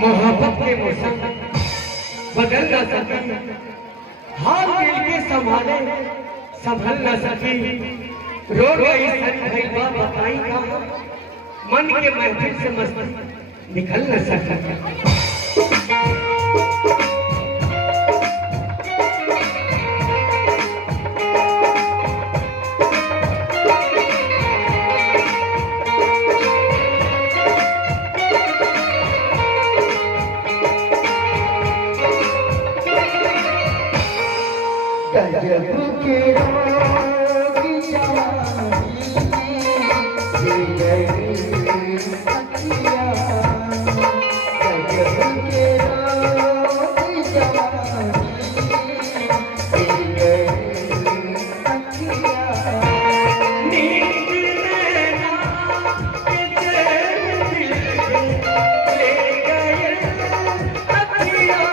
मोहब्बत के मौसम बदल न सकी, हाल दिल के संभाले संभल न सकी, रो गई सच भैया बताई का मन के महफिल से मस्ती निकल न सका। गजब के रोग जवानी दे गई अखियाँ, गजब के रोग जवानी दे गई अखियाँ। नींद नैना के चैन दिल के ले गए अखियाँ,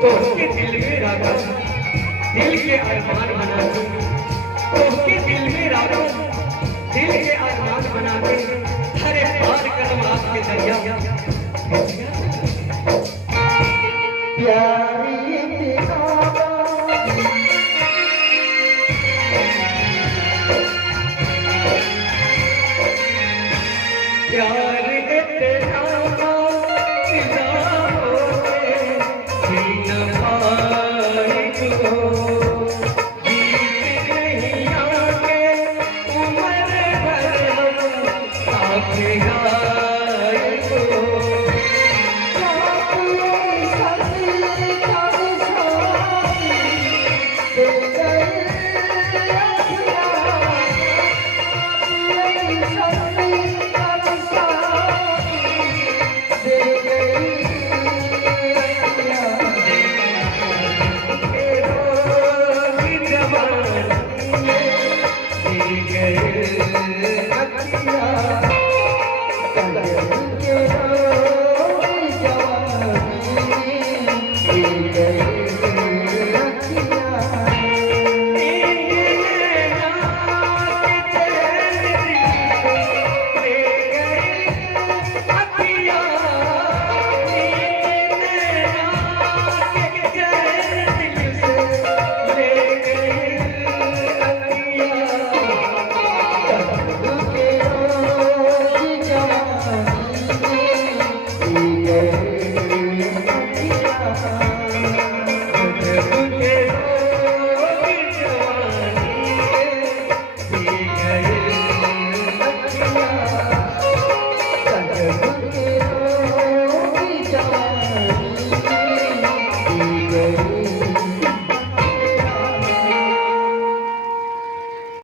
उसके दिल में राजा दिल के अरमान बनाते, उसके दिल में राजा दिल के अरमान बनाते, हरे पार करम आपके दरिया गए अखिया